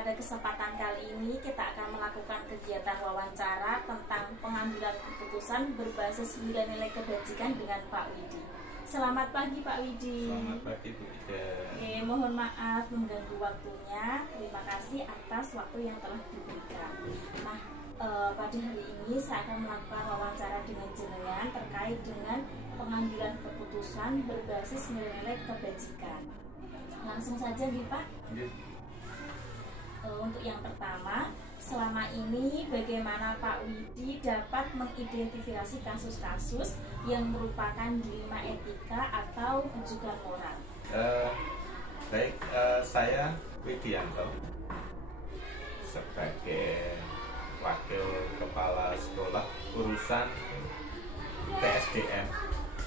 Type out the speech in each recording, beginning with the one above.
pada kesempatan kali ini kita akan melakukan kegiatan wawancara tentang pengambilan keputusan berbasis nilai-nilai kebajikan dengan Pak Widi. Selamat pagi Pak Widi. Selamat pagi Bu Ida. Mohon maaf mengganggu waktunya. Terima kasih atas waktu yang telah diberikan. Nah, pada hari ini saya akan melakukan wawancara dengan jenengan terkait dengan pengambilan keputusan berbasis nilai-nilai kebajikan. Langsung saja nih Pak. Untuk yang pertama, selama ini bagaimana Pak Widi dapat mengidentifikasi kasus-kasus yang merupakan dilema etika atau rujukan moral? Saya Widianto sebagai Wakil Kepala Sekolah urusan PSDM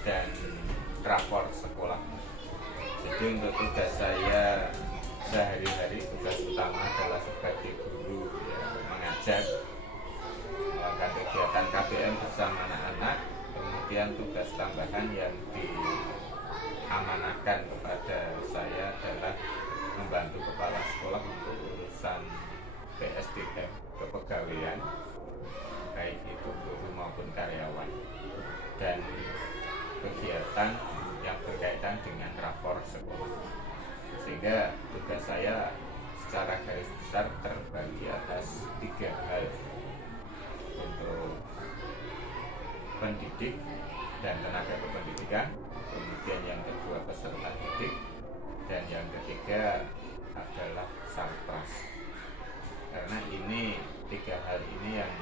dan rapor sekolah. Jadi untuk tugas saya sehari-hari, tugas utama adalah sebagai guru ya, mengajar, melakukan kegiatan KBM bersama anak-anak. Kemudian tugas tambahan yang diamanahkan kepada saya adalah membantu kepala sekolah untuk urusan PSDM kepegawaian, baik itu guru maupun karyawan, dan kegiatan yang berkaitan dengan rapor sekolah. Sehingga tugas saya secara garis besar terbagi atas 3 hal, untuk pendidik dan tenaga kependidikan, kemudian yang kedua peserta didik, dan yang ketiga adalah sarpras. Karena ini 3 hal ini yang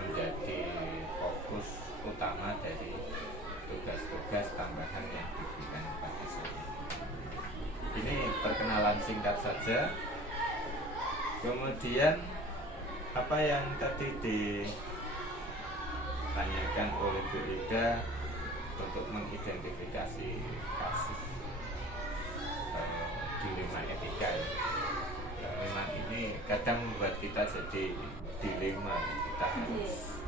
menjadi fokus utama dari tugas-tugas tambahan yang diberikan kepada saya. Ini perkenalan singkat saja. Kemudian apa yang tadi ditanyakan oleh Bu Ida untuk mengidentifikasi kasus dilema etika. Memang ini kadang membuat kita jadi dilema. Kita harus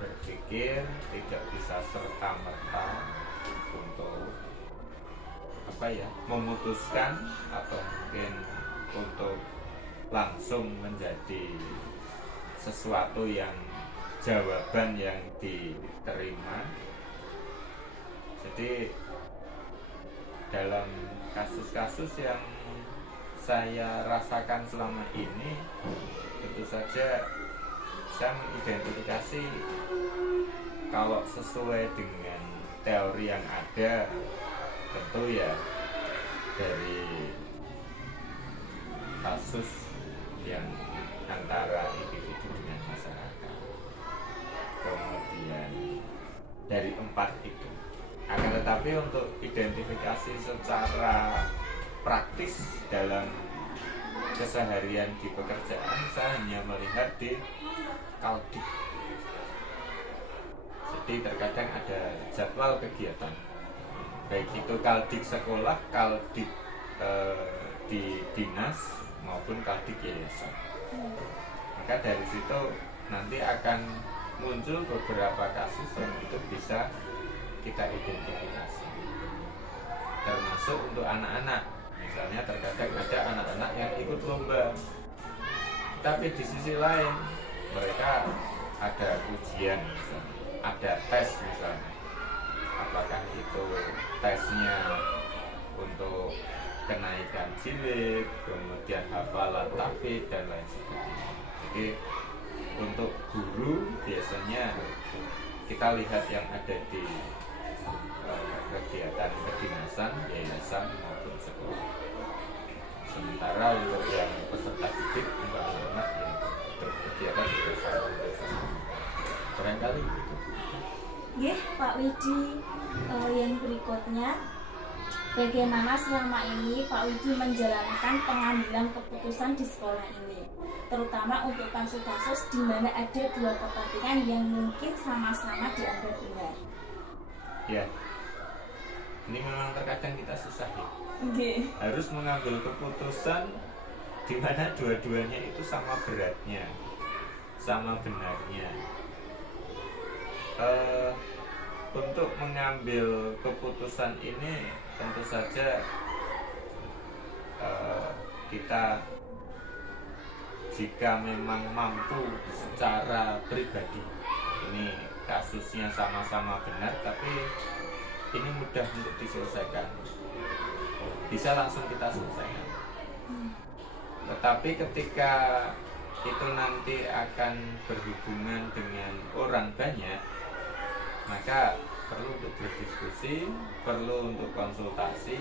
berpikir, tidak bisa serta-merta untuk memutuskan atau mungkin untuk langsung menjadi sesuatu yang jawaban yang diterima. Jadi dalam kasus-kasus yang saya rasakan selama ini, tentu saja saya mengidentifikasi kalau sesuai dengan teori yang ada, tentu ya dari kasus yang antara individu dengan masyarakat. Kemudian dari 4 itu. Akan tetapi untuk identifikasi secara praktis dalam keseharian di pekerjaan, saya hanya melihat di Kaldik. Jadi terkadang ada jadwal kegiatan, baik itu Kaldik sekolah, Kaldik di dinas maupun Kaldik yayasan. Maka dari situ nanti akan muncul beberapa kasus yang itu bisa kita identifikasi, termasuk untuk anak-anak. Misalnya terkadang ada anak-anak yang ikut lomba, tapi di sisi lain mereka ada ujian, misalnya, ada tes misalnya. Apakah itu tesnya untuk kenaikan jilid, kemudian hafalan tahfidz dan lain sebagainya. Jadi untuk guru biasanya kita lihat yang ada di kegiatan kedinasan, yayasan maupun sekolah. Sementara untuk yang peserta didik, untuk anak-anak yang berkegiatan bersama, barangkali gitu. Pak Widi, yang berikutnya, bagaimana selama ini Pak Widi menjalankan pengambilan keputusan di sekolah ini, terutama untuk kasus-kasus di mana ada 2 kepentingan yang mungkin sama-sama dianggap benar? Ya, ini memang terkadang kita susah ya. Harus mengambil keputusan di mana dua-duanya itu sama beratnya, sama benarnya. Untuk mengambil keputusan ini tentu saja kita jika memang mampu secara pribadi, ini kasusnya sama-sama benar tapi ini mudah untuk diselesaikan, bisa langsung kita selesaikan. Tetapi ketika itu nanti akan berhubungan dengan orang banyak, maka perlu untuk berdiskusi, perlu untuk konsultasi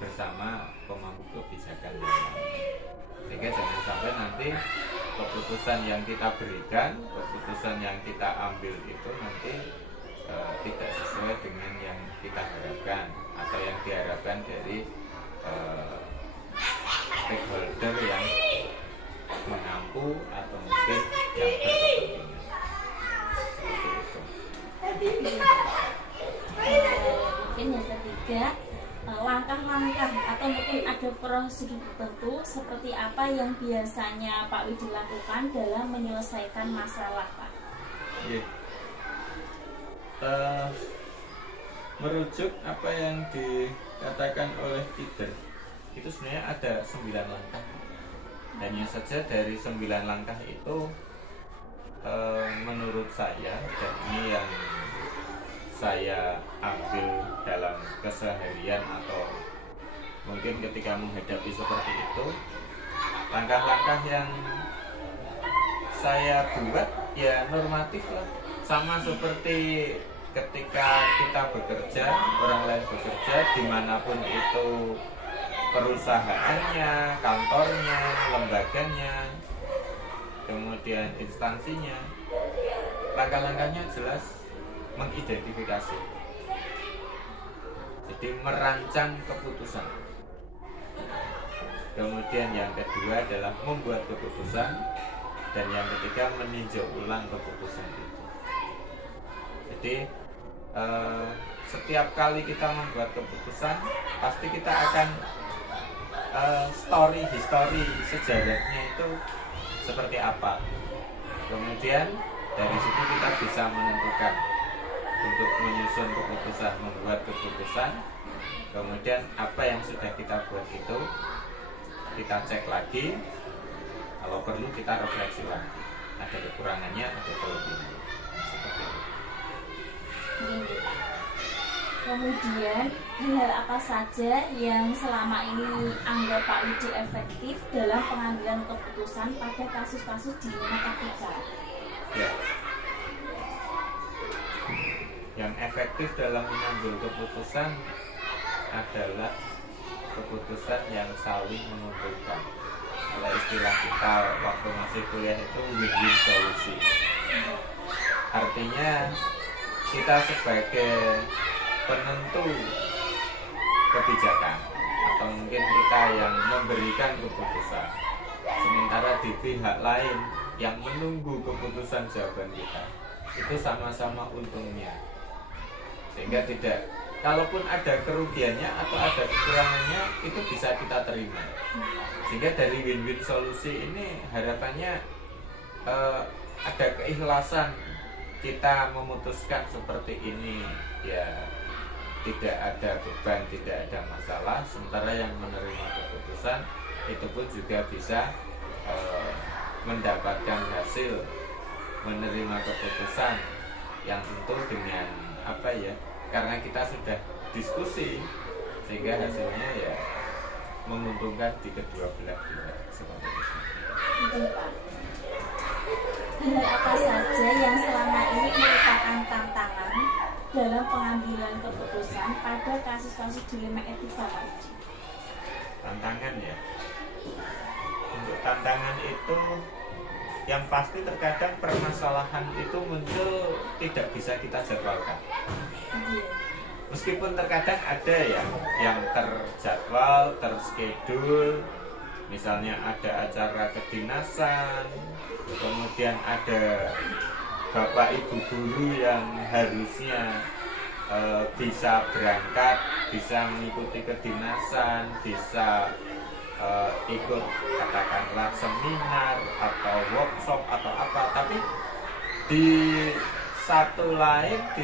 bersama pemangku kebijakan yang lain. Sehingga jangan sampai nanti keputusan yang kita berikan, keputusan yang kita ambil itu nanti tidak sesuai dengan yang kita harapkan atau yang diharapkan dari stakeholder yang mengampu atau mungkin yang berkepentingan. Seperti itu. Mungkin yang ketiga, langkah-langkah atau mungkin ada prosedur tertentu seperti apa yang biasanya Pak Widi lakukan dalam menyelesaikan masalah, Pak? Yeah. Merujuk apa yang dikatakan oleh Kider, itu sebenarnya ada 9 langkah. Hanya saja dari 9 langkah itu menurut saya, dan ini yang saya ambil dalam keseharian atau mungkin ketika menghadapi seperti itu, langkah-langkah yang saya buat ya normatif lah, sama seperti ketika kita bekerja, orang lain bekerja dimanapun itu, perusahaannya, kantornya, lembaganya, kemudian instansinya, langkah-langkahnya jelas mengidentifikasi, jadi merancang keputusan. Kemudian yang kedua adalah membuat keputusan, dan yang ketiga meninjau ulang keputusan itu. Jadi setiap kali kita membuat keputusan, pasti kita akan histori sejarahnya itu seperti apa. Kemudian dari situ kita bisa menentukan untuk menyusun keputusan, membuat keputusan. Kemudian apa yang sudah kita buat itu kita cek lagi, kalau perlu kita refleksi lagi, ada kekurangannya, ada kelebihannya, seperti itu. Kemudian hal apa saja yang selama ini anggap Pak Widi efektif dalam pengambilan keputusan pada kasus-kasus di lingkungan kita? Ya. Yang efektif dalam mengambil keputusan adalah keputusan yang saling menguntungkan. Kalau istilah kita waktu masih kuliah itu win-win solusi. Artinya kita sebagai penentu kebijakan atau mungkin kita yang memberikan keputusan, sementara di pihak lain yang menunggu keputusan jawaban kita, itu sama-sama untungnya. Sehingga tidak, kalaupun ada kerugiannya atau ada kekurangannya, itu bisa kita terima. Sehingga dari win-win solusi ini harapannya ada keikhlasan kita memutuskan seperti ini, ya tidak ada beban, tidak ada masalah. Sementara yang menerima keputusan itu pun juga bisa mendapatkan hasil menerima keputusan yang tentu dengan apa ya, karena kita sudah diskusi sehingga hasilnya ya menguntungkan di kedua belah pihak, seperti itu. Pak. Hal apa saja yang selama ini merupakan tantangan dalam pengambilan keputusan pada kasus-kasus dilema etika, Pak Widi? Tantangan ya. Untuk tantangan itu yang pasti terkadang permasalahan itu muncul tidak bisa kita jadwalkan. Meskipun terkadang ada yang terjadwal, terschedule, misalnya ada acara kedinasan, kemudian ada bapak ibu guru yang harusnya bisa berangkat, bisa mengikuti kedinasan, bisa ikut katakanlah seminar atau workshop atau apa, tapi di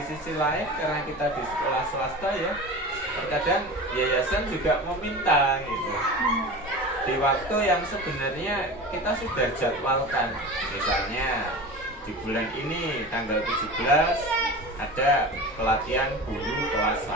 sisi lain karena kita di sekolah swasta ya, terkadang yayasan juga meminta gitu. di waktu yang sebenarnya kita sudah jadwalkan. Misalnya di bulan ini tanggal 17 ada pelatihan guru kelas 1.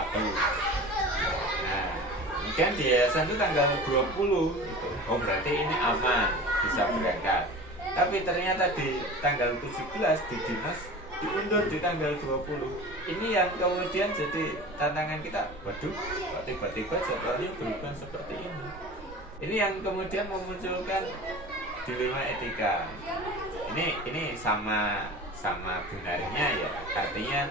Nah, kemudian di yayasan itu tanggal 20 gitu. Oh, berarti ini aman, bisa berangkat. Tapi ternyata di tanggal 17 di dinas diundur di tanggal 20. Ini yang kemudian jadi tantangan kita. Waduh, kok tiba-tiba jadwalnya berubah seperti ini. Ini yang kemudian memunculkan dilema etika. Ini sama benarnya ya. Artinya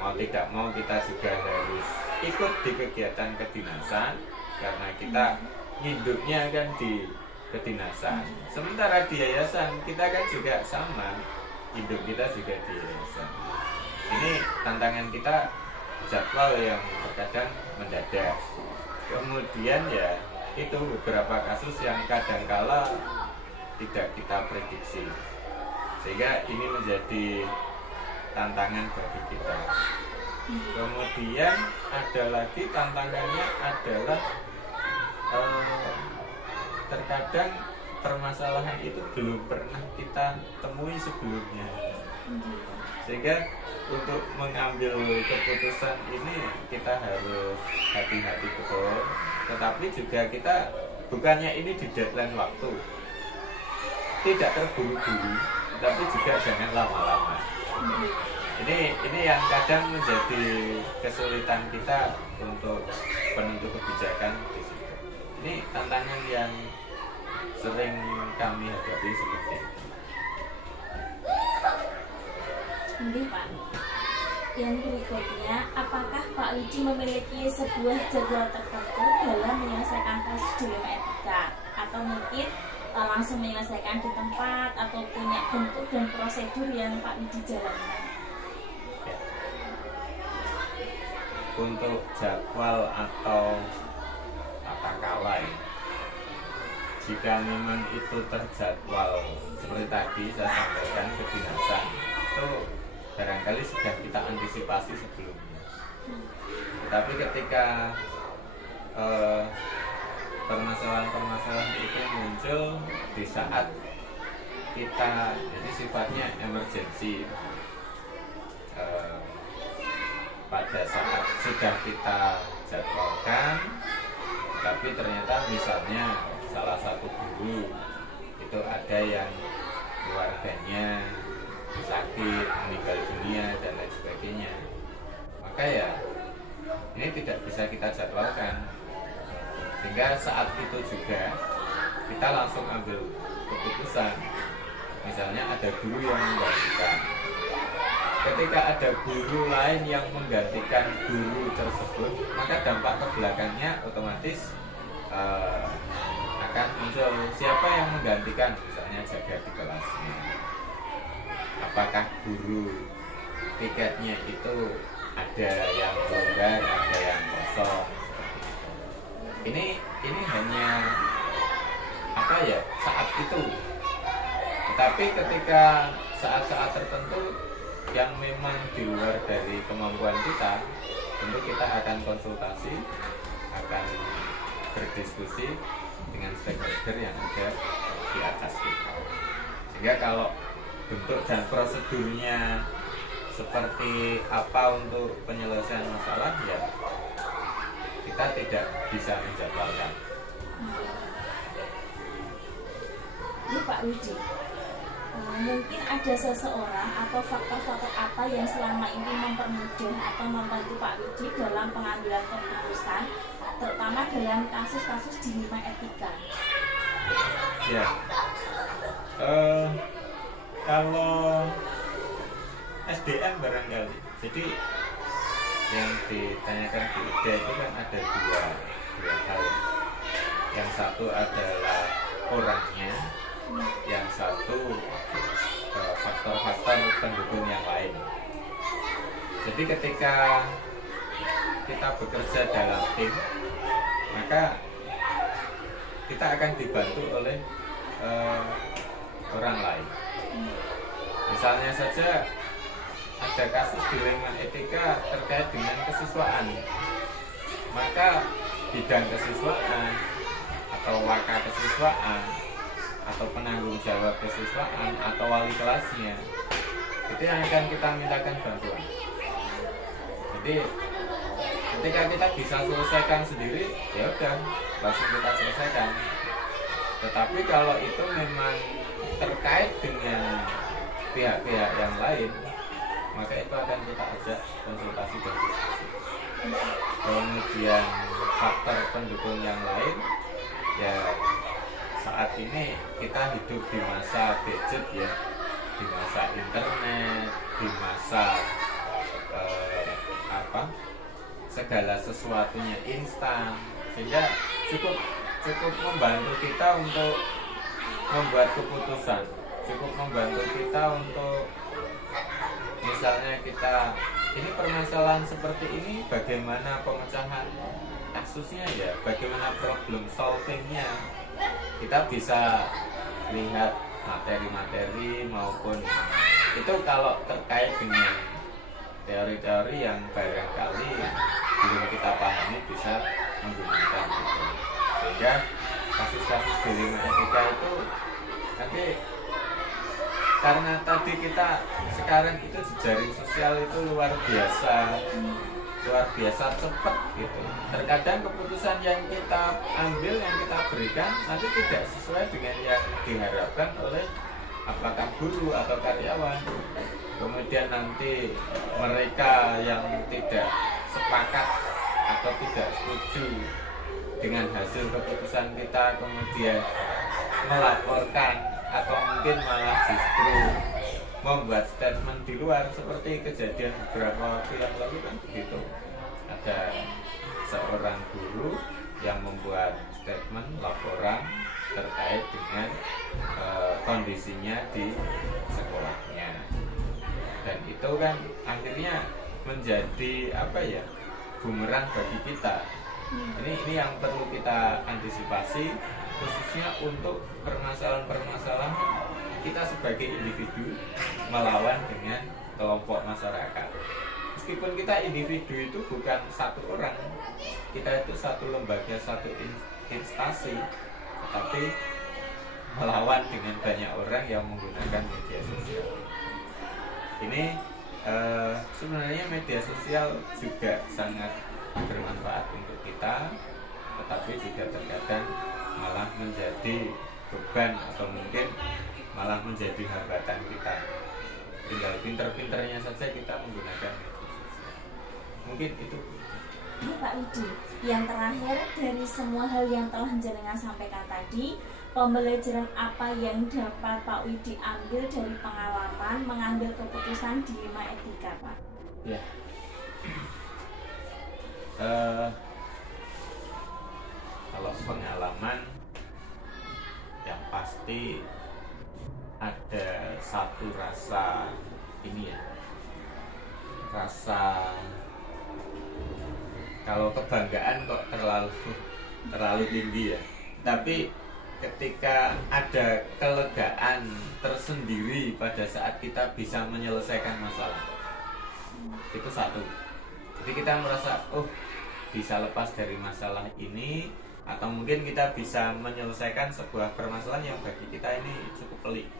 mau tidak mau kita juga harus ikut di kegiatan kedinasan karena kita hidupnya kan di kedinasan. Sementara di yayasan kita kan juga sama, hidup kita juga di yayasan. Ini tantangan kita, jadwal yang terkadang mendadak. Kemudian ya itu beberapa kasus yang kadangkala tidak kita prediksi, sehingga ini menjadi tantangan bagi kita. Kemudian ada lagi tantangannya adalah terkadang permasalahan itu belum pernah kita temui sebelumnya, sehingga untuk mengambil keputusan ini kita harus hati-hati betul. Tetapi juga kita bukannya ini di deadline waktu, tidak terburu-buru, tapi juga jangan lama-lama. Ini yang kadang menjadi kesulitan kita untuk penentu kebijakan di situ. Ini tantangan yang sering kami hadapi seperti itu. Mungkin Pak, yang berikutnya, apakah Pak Widi memiliki sebuah jadwal tertentu dalam menyelesaikan kasus dilema etika, atau mungkin langsung menyelesaikan di tempat, atau punya bentuk dan prosedur yang Pak Widi jalankan? Untuk jadwal atau tata kala ya, jika memang itu terjadwal seperti tadi saya sampaikan kedinasan, itu barangkali sudah kita antisipasi sebelumnya. Tetapi ketika permasalahan-permasalahan itu muncul di saat kita, jadi sifatnya emergensi, pada saat sudah kita jadwalkan, tapi ternyata misalnya salah satu guru itu ada yang keluarganya sakit, meninggal dunia dan lain sebagainya, maka ya ini tidak bisa kita jadwalkan, sehingga saat itu juga kita langsung ambil keputusan. Misalnya ada guru yang menggantikan, ketika ada guru lain yang menggantikan guru tersebut, maka dampak ke belakangnya otomatis akan muncul siapa yang menggantikan, misalnya jaga di kelasnya. Apakah guru tiketnya itu ada yang longgar, ada yang kosong? Ini hanya apa ya, saat itu. Tetapi ketika saat-saat tertentu yang memang di luar dari kemampuan kita, tentu kita akan konsultasi, akan berdiskusi dengan stakeholder yang ada di atas kita. Sehingga kalau bentuk dan prosedurnya seperti apa untuk penyelesaian masalah, ya kita tidak bisa menjadwalkan. Ini Pak Widi, mungkin ada seseorang atau faktor-faktor apa yang selama ini mempermudah atau membantu Pak Widi dalam pengambilan keputusan, terutama dalam kasus-kasus dilema etika? Ya, kalau SDM barangkali, jadi yang ditanyakan di IDA itu kan ada dua hal. Yang satu adalah orangnya, yang satu faktor-faktor pendukung yang lain. Jadi ketika kita bekerja dalam tim, maka kita akan dibantu oleh orang lain. Misalnya saja ada kasus dilema etika terkait dengan kesiswaan, maka bidang kesiswaan atau waka kesiswaan atau penanggung jawab kesiswaan atau wali kelasnya, itu yang akan kita mintakan bantuan. Jadi ketika kita bisa selesaikan sendiri, ya udah langsung kita selesaikan. Tetapi kalau itu memang terkait dengan pihak-pihak yang lain, maka itu akan kita ajak konsultasi dan diskusi. Kemudian faktor pendukung yang lain, ya saat ini kita hidup di masa gadget ya, di masa internet, di masa segala sesuatunya instan, sehingga cukup membantu kita untuk membuat keputusan, cukup membantu kita untuk misalnya kita ini permasalahan seperti ini, bagaimana pemecahan kasusnya ya, bagaimana problem solvingnya, kita bisa lihat materi-materi maupun itu kalau terkait dengan teori-teori yang barangkali belum kita pahami bisa menggunakan itu. Sehingga kasus-kasus dilema etika itu nanti karena tadi kita sekarang itu jejaring sosial itu luar biasa cepat gitu. Terkadang keputusan yang kita ambil, yang kita berikan nanti tidak sesuai dengan yang diharapkan oleh apakah guru atau karyawan. Kemudian nanti mereka yang tidak sepakat atau tidak setuju dengan hasil keputusan kita kemudian melaporkan atau mungkin malah justru membuat statement di luar, seperti kejadian beberapa waktu yang lalu kan begitu. Ada seorang guru yang membuat statement laporan terkait dengan kondisinya di sekolahnya, dan itu kan akhirnya menjadi bumerang bagi kita. Ini yang perlu kita antisipasi, khususnya untuk permasalahan-permasalahan kita sebagai individu melawan dengan kelompok masyarakat. Meskipun kita individu itu bukan satu orang, kita itu satu lembaga, satu instansi, tetapi melawan dengan banyak orang yang menggunakan media sosial. Ini sebenarnya media sosial juga sangat bermanfaat untuk kita, tetapi juga terkadang malah menjadi beban atau mungkin malah menjadi hambatan kita. Tinggal pinter-pinternya saja kita menggunakan media sosial. Mungkin itu. Ini Pak Widi, yang terakhir dari semua hal yang telah jenengan sampaikan tadi, pembelajaran apa yang dapat Pak Widi ambil dari pengalaman mengambil keputusan dilema etika, Pak? Ya. Kalau pengalaman yang pasti ada satu rasa rasa kalau kebanggaan kok terlalu tinggi ya, tapi ketika ada kelegaan tersendiri pada saat kita bisa menyelesaikan masalah, itu satu. Jadi kita merasa bisa lepas dari masalah ini, atau mungkin kita bisa menyelesaikan sebuah permasalahan yang bagi kita ini cukup pelik.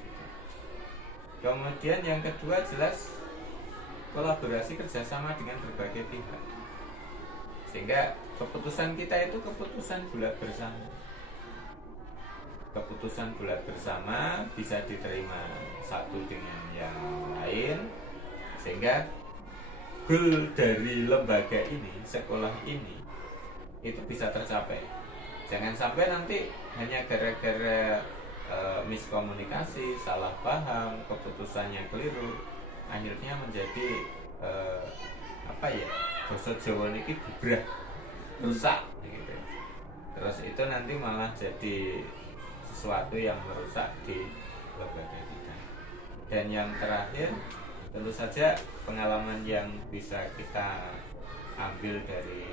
Kemudian yang kedua jelas kolaborasi kerjasama dengan berbagai pihak, sehingga keputusan kita itu keputusan bulat bersama. Keputusan bulat bersama bisa diterima satu dengan yang lain, sehingga goal dari lembaga ini, sekolah ini, itu bisa tercapai. Jangan sampai nanti hanya gara-gara miskomunikasi, salah paham, keputusan yang keliru, akhirnya menjadi basa Jawa niki bubrah, rusak gitu. Terus itu nanti malah jadi sesuatu yang merusak di lembaga kita. Dan yang terakhir, tentu saja pengalaman yang bisa kita ambil dari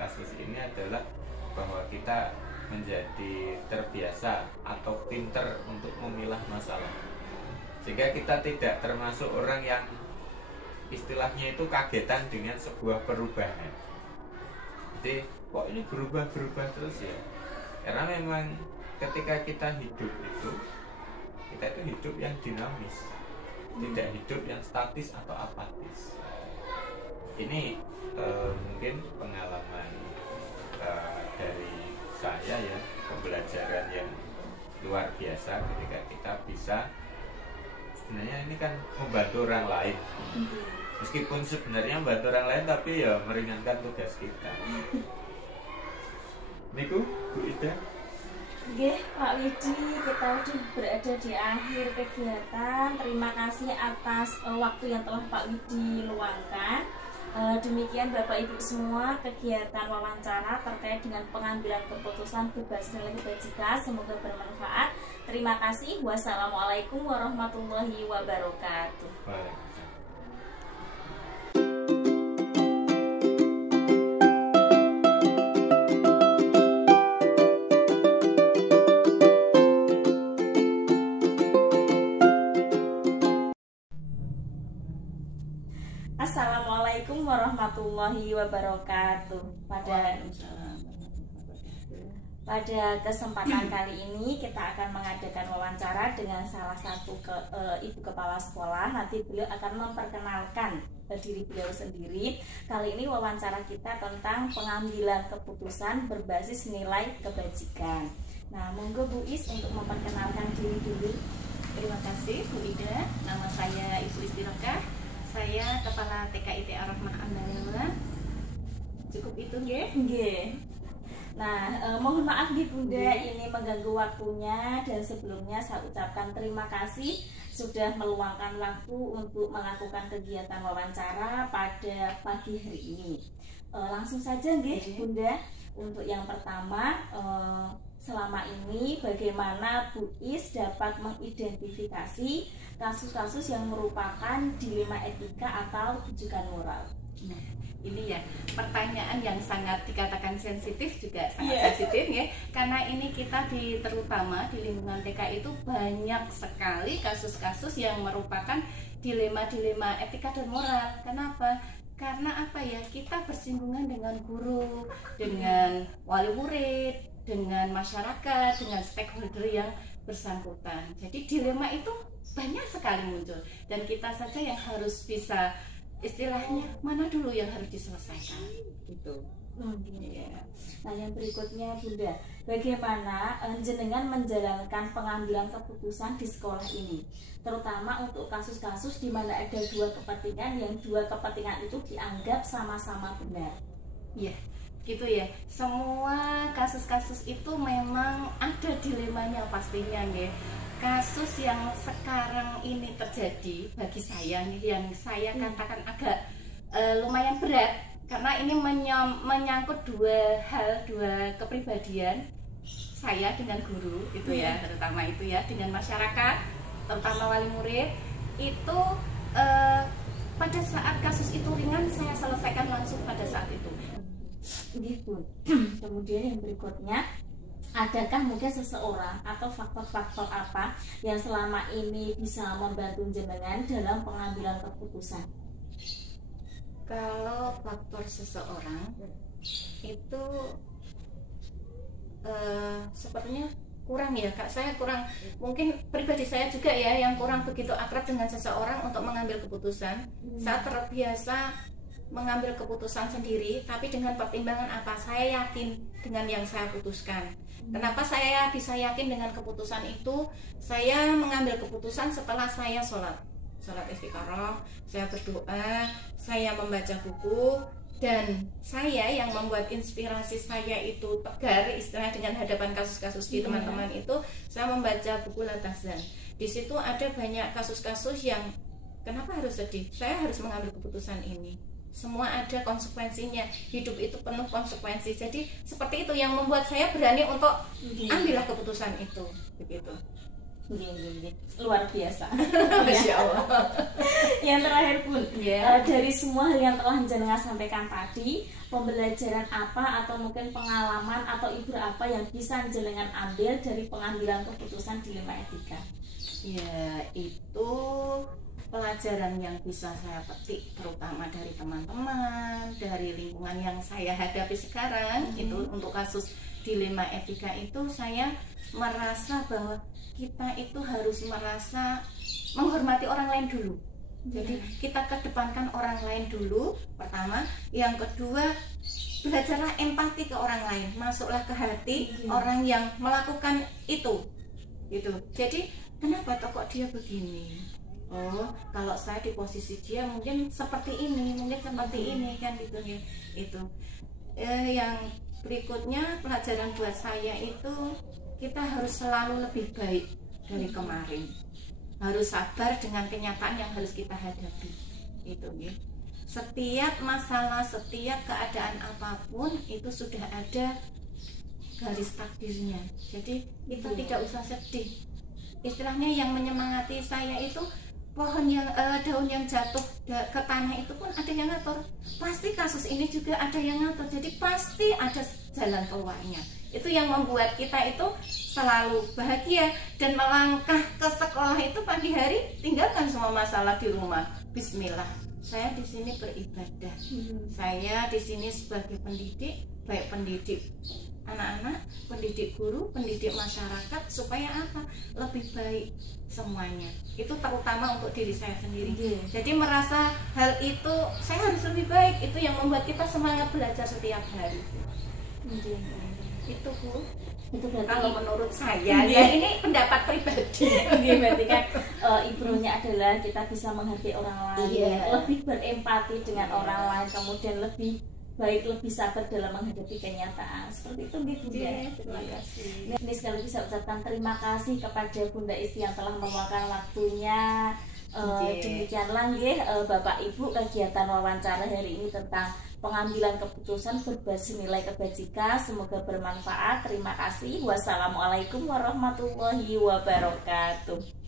kasus ini adalah bahwa kita menjadi terbiasa atau pinter untuk memilah masalah, sehingga kita tidak termasuk orang yang istilahnya itu kagetan dengan sebuah perubahan. Jadi kok ini berubah terus ya, Karena memang ketika kita hidup itu, kita itu hidup yang dinamis, tidak hidup yang statis atau apatis. Ini mungkin pengalaman dari saya ya, pembelajaran yang luar biasa ketika kita bisa sebenarnya ini kan membantu orang lain. Meskipun sebenarnya membantu orang lain tapi ya meringankan tugas kita. Niku Bu Ida. Nggih, Pak Widi, kita sudah berada di akhir kegiatan. Terima kasih atas waktu yang telah Pak Widi luangkan. Demikian Bapak Ibu semua kegiatan wawancara terkait dengan pengambilan keputusan berbasis nilai kebajikan. Semoga bermanfaat. Terima kasih. Wassalamualaikum warahmatullahi wabarakatuh. Assalamualaikum warahmatullahi wabarakatuh. Pada kesempatan kali ini kita akan mengadakan wawancara dengan salah satu ibu kepala sekolah. Nanti beliau akan memperkenalkan diri beliau sendiri. Kali ini wawancara kita tentang pengambilan keputusan berbasis nilai kebajikan. Nah, monggo Bu Is untuk memperkenalkan diri dulu. Terima kasih Bu Ida. Nama saya Ibu Istirokah. Saya Kepala TKIT Ar-Rahman Andalela. Cukup itu nggih? Nggih. Nah, mohon maaf nih Bunda, ini mengganggu waktunya, dan sebelumnya saya ucapkan terima kasih sudah meluangkan waktu untuk melakukan kegiatan wawancara pada pagi hari ini. Langsung saja nggih Bunda. Untuk yang pertama, selama ini bagaimana Bu Is dapat mengidentifikasi kasus-kasus yang merupakan dilema etika atau rujukan moral? Nah, ini ya pertanyaan yang sangat dikatakan sensitif, juga sangat sensitif ya, karena ini kita terutama di lingkungan TK itu banyak sekali kasus-kasus yang merupakan dilema-dilema etika dan moral. Kenapa? Karena apa ya, kita bersinggungan dengan guru, dengan wali murid, dengan masyarakat, dengan stakeholder yang bersangkutan. Jadi dilema itu banyak sekali muncul, dan kita saja yang harus bisa istilahnya mana dulu yang harus diselesaikan gitu. Ya. Nah, yang berikutnya Bunda, bagaimana jenengan menjalankan pengambilan keputusan di sekolah ini, terutama untuk kasus-kasus di mana ada dua kepentingan, yang dua kepentingan itu dianggap sama-sama benar? Iya, gitu ya. Semua kasus-kasus itu memang ada dilemanya pastinya ya. Kasus yang sekarang ini terjadi bagi saya nih, yang saya katakan agak lumayan berat, karena ini menyangkut dua hal, dua kepribadian saya dengan guru itu ya, terutama itu ya, dengan masyarakat, terutama wali murid itu. Pada saat kasus itu ringan, saya selesaikan langsung pada saat itu. Gitu. Kemudian yang berikutnya, adakah mungkin seseorang atau faktor-faktor apa yang selama ini bisa membantu jenengan dalam pengambilan keputusan? Kalau faktor seseorang itu sepertinya kurang ya Kak, saya kurang, mungkin pribadi saya juga ya yang kurang begitu akrab dengan seseorang untuk mengambil keputusan. Saya terbiasa mengambil keputusan sendiri, tapi dengan pertimbangan apa? Saya yakin dengan yang saya putuskan. Kenapa saya bisa yakin dengan keputusan itu? Saya mengambil keputusan setelah saya sholat istikharah, saya berdoa, saya membaca buku, dan saya yang membuat inspirasi saya itu tegar, istilahnya dengan hadapan kasus-kasus di teman-teman itu, saya membaca buku Latazan. Di situ ada banyak kasus-kasus yang kenapa harus sedih? Saya harus mengambil keputusan ini. Semua ada konsekuensinya, hidup itu penuh konsekuensi. Jadi seperti itu yang membuat saya berani untuk ambillah keputusan itu, begitu. Luar biasa. Masya Allah. Yang terakhir Bun, dari semua hal yang telah jenengan sampaikan tadi, pembelajaran apa atau mungkin pengalaman atau ibarat apa yang bisa jenengan ambil dari pengambilan keputusan dilema etika? Ya, itu pelajaran yang bisa saya petik terutama dari teman-teman, dari lingkungan yang saya hadapi sekarang. Itu untuk kasus dilema etika itu saya merasa bahwa kita itu harus merasa menghormati orang lain dulu. Jadi kita kedepankan orang lain dulu pertama, yang kedua belajarlah empati ke orang lain, masuklah ke hati orang yang melakukan itu gitu. Jadi kenapa kok dia begini, oh kalau saya di posisi dia mungkin seperti ini, mungkin seperti ini kan gitu ya. Itu yang berikutnya pelajaran buat saya itu kita harus selalu lebih baik dari kemarin, harus sabar dengan kenyataan yang harus kita hadapi. Itu ya. Setiap masalah, setiap keadaan apapun itu sudah ada garis takdirnya. Jadi itu tidak usah sedih. Istilahnya yang menyemangati saya itu pohon yang daun yang jatuh ke tanah itu pun ada yang ngatur. Pasti kasus ini juga ada yang ngatur. Jadi pasti ada jalan keluarnya. Itu yang membuat kita itu selalu bahagia dan melangkah ke sekolah itu pagi hari, tinggalkan semua masalah di rumah. Bismillah, saya di sini beribadah. Saya di sini sebagai pendidik, baik pendidik anak-anak, pendidik guru, pendidik masyarakat, supaya apa? Lebih baik semuanya. Itu terutama untuk diri saya sendiri. Jadi merasa hal itu saya harus lebih baik, itu yang membuat kita semangat belajar setiap hari. Itu Bu, itu berarti kalau menurut saya ya ini pendapat pribadi. Berarti kan ibronya adalah kita bisa menghargai orang lain, lebih berempati dengan orang lain, kemudian lebih baik, lebih sabar dalam menghadapi kenyataan. Seperti itu gitu ya. Terima kasih. Ini sekali bisa ucapkan terima kasih kepada Bunda Isti yang telah meluangkan waktunya. Demikianlah nggih Bapak Ibu kegiatan wawancara hari ini tentang pengambilan keputusan berbasis nilai kebajikan. Semoga bermanfaat. Terima kasih. Wassalamualaikum warahmatullahi wabarakatuh.